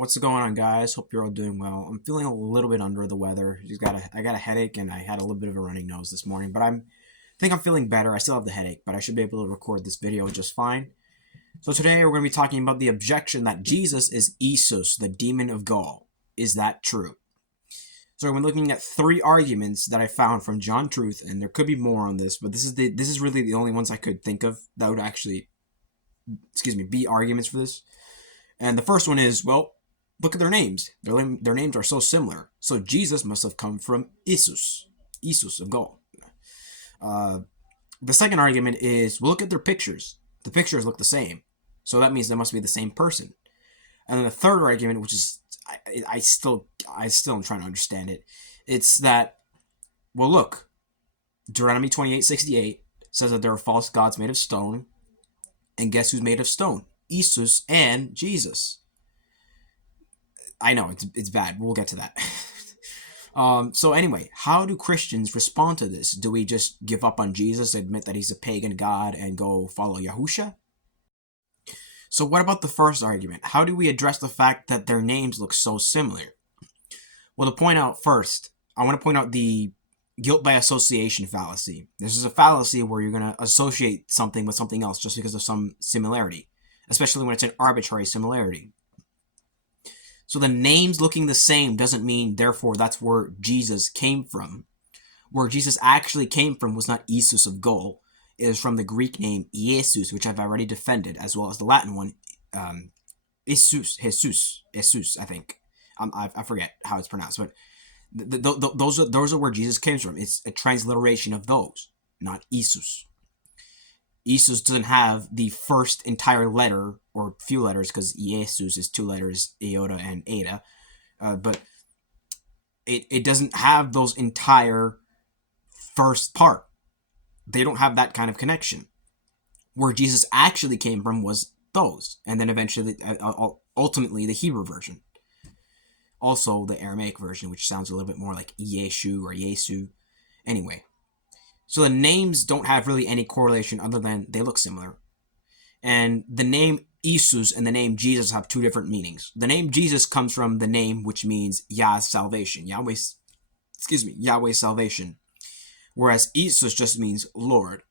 What's going on, guys? Hope you're all doing well. I'm feeling a little bit under the weather. I got a headache and I had a little bit of a running nose this morning, but think I'm feeling better. I still have the headache, but I should be able to record this video just fine. So today we're going to be talking about the objection that Jesus is Esus, the demon of Gaul. Is that true? So we're looking at 3 arguments that I found from John Truth, and there could be more on this, but this is really the only ones I could think of that would actually, be arguments for this. And the first one is, well, look at their names. Their names are so similar. So Jesus must have come from Esus of Gaul. The second argument is, well, look at their pictures. The pictures look the same. So that means they must be the same person. And then the third argument, which is, I still am trying to understand it. It's that, well, look, Deuteronomy 28:68 says that there are false gods made of stone. And guess who's made of stone? Esus and Jesus. I know, it's bad. We'll get to that. So anyway, how do Christians respond to this? Do we just give up on Jesus, admit that he's a pagan god, and go follow Yahusha? So what about the first argument? How do we address the fact that their names look so similar? Well, to point out first, I want to point out the guilt by association fallacy. This is a fallacy where you're going to associate something with something else just because of some similarity, especially when it's an arbitrary similarity. So the names looking the same doesn't mean, therefore, that's where Jesus came from. Where Jesus actually came from was not Esus of Gaul. It is from the Greek name Esus, which I've already defended, as well as the Latin one, Jesus, I think. I forget how it's pronounced, but those are where Jesus came from. It's a transliteration of those, not Esus. Esus doesn't have the first entire letter or few letters because Jesus is 2 letters, iota and eta, but it doesn't have those entire first part. They don't have that kind of connection. Where Jesus actually came from was those, and then eventually, ultimately, the Hebrew version. Also, the Aramaic version, which sounds a little bit more like Yeshu or Yesu. Anyway. So the names don't have really any correlation other than they look similar. And the name Esus and the name Jesus have 2 different meanings. The name Jesus comes from the name which means Yah's salvation. Yahweh's salvation. Whereas Esus just means Lord.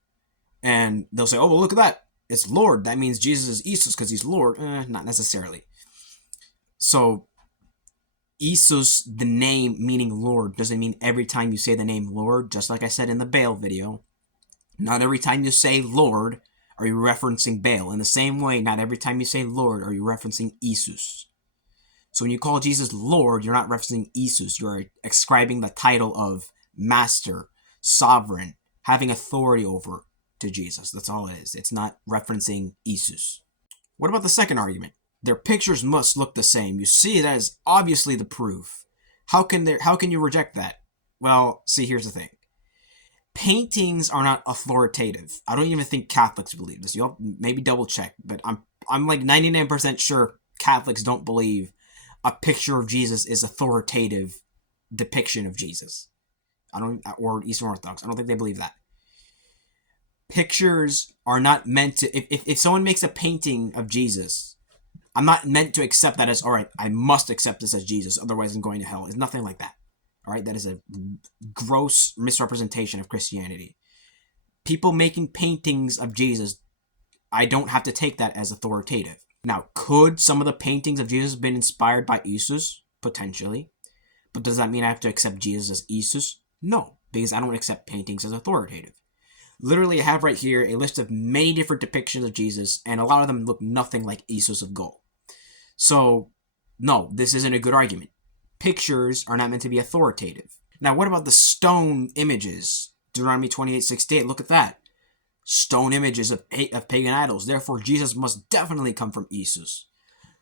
And they'll say, oh, well, look at that. It's Lord. That means Jesus is Esus because he's Lord. Not necessarily. So Esus, the name meaning Lord, doesn't mean every time you say the name Lord, just like I said in the Baal video. Not every time you say Lord are you referencing Baal. In the same way, not every time you say Lord are you referencing Esus. So when you call Jesus Lord, you're not referencing Esus. You're ascribing the title of Master, Sovereign, having authority over to Jesus. That's all it is. It's not referencing Esus. What about the second argument? Their pictures must look the same. You see, that is obviously the proof. How can you reject that? Well, see, here's the thing. Paintings are not authoritative. I don't even think Catholics believe this. You'll maybe double check, but I'm like 99% sure Catholics don't believe a picture of Jesus is authoritative depiction of Jesus. Or Eastern Orthodox. I don't think they believe that. Pictures are not meant to. If someone makes a painting of Jesus, I'm not meant to accept that as, all right, I must accept this as Jesus, otherwise I'm going to hell. It's nothing like that. All right, that is a gross misrepresentation of Christianity. People making paintings of Jesus, I don't have to take that as authoritative. Now, could some of the paintings of Jesus have been inspired by Esus? Potentially. But does that mean I have to accept Jesus as Esus? No, because I don't accept paintings as authoritative. Literally, I have right here a list of many different depictions of Jesus, and a lot of them look nothing like Esus of Gaul. So, no, this isn't a good argument. Pictures are not meant to be authoritative. Now, what about the stone images? Deuteronomy 28:68, look at that. Stone images of pagan idols. Therefore, Jesus must definitely come from Esus.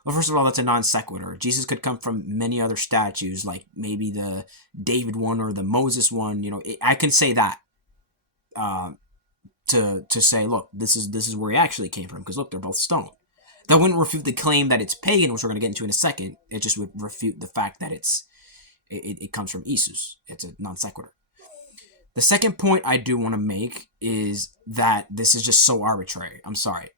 Well, first of all, that's a non sequitur. Jesus could come from many other statues, like maybe the David one or the Moses one. I can say that. To say, look, this is where he actually came from, because look, they're both stone. That wouldn't refute the claim that it's pagan, which we're going to get into in a second. It just would refute the fact that it comes from Esus. It's a non sequitur. The second point I do want to make is that this is just so arbitrary. I'm sorry.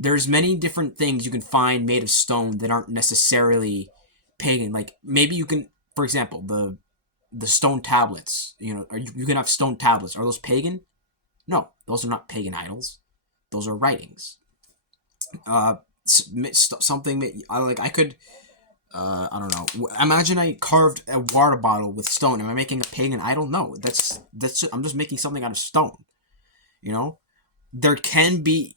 There's many different things you can find made of stone that aren't necessarily pagan. Like maybe you can, for example, the stone tablets. You can have stone tablets. Are those pagan? No, those are not pagan idols. Those are writings. Uh, something I could. I don't know. Imagine I carved a water bottle with stone. Am I making a pagan idol? No, I'm just making something out of stone. You know, there can be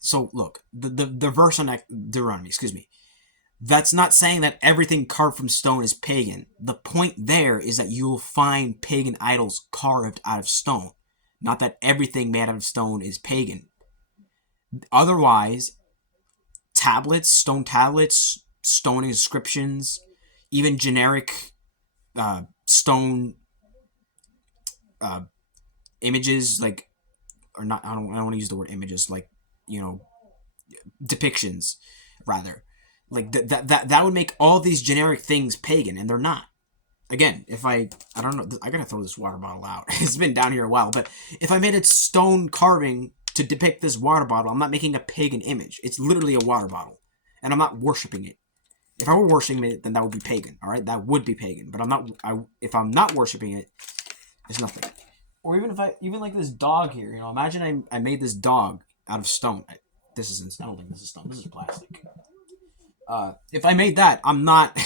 so look the verse on Deuteronomy. Excuse me. That's not saying that everything carved from stone is pagan. The point there is that you will find pagan idols carved out of stone. Not that everything made out of stone is pagan. Otherwise, stone tablets, stone inscriptions, even generic stone uh, images, like, or not, I don't want to use the word images, like, depictions, rather. Like, that would make all these generic things pagan, and they're not. Again, if I don't know, I gotta throw this water bottle out. It's been down here a while, but if I made a stone carving to depict this water bottle, I'm not making a pagan image. It's literally a water bottle, and I'm not worshiping it. If I were worshiping it, then that would be pagan. All right, that would be pagan. But I'm not. If I'm not worshiping it, it's nothing. Or even like this dog here. Imagine I made this dog out of stone. This isn't. I don't think this is stone. This is plastic. If I made that, I'm not.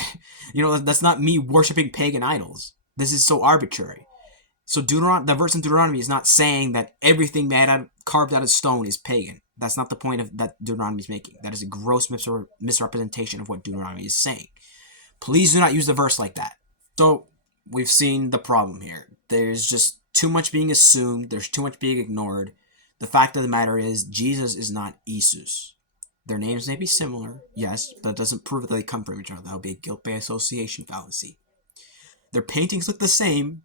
That's not me worshiping pagan idols. This is so arbitrary. So the verse in Deuteronomy is not saying that everything carved out of stone is pagan. That's not the point of that Deuteronomy is making. That is a gross misrepresentation of what Deuteronomy is saying. Please do not use the verse like that. So we've seen the problem here. There's just too much being assumed. There's too much being ignored. The fact of the matter is, Jesus is not Esus. Their names may be similar, yes, but it doesn't prove that they come from each other. That would be a guilt by association fallacy. Their paintings look the same,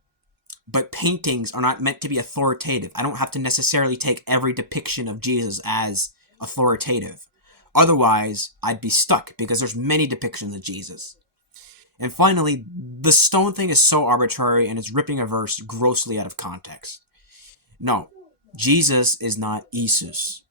but paintings are not meant to be authoritative. I don't have to necessarily take every depiction of Jesus as authoritative. Otherwise, I'd be stuck, because there's many depictions of Jesus. And finally, the stone thing is so arbitrary, and it's ripping a verse grossly out of context. No, Jesus is not Esus.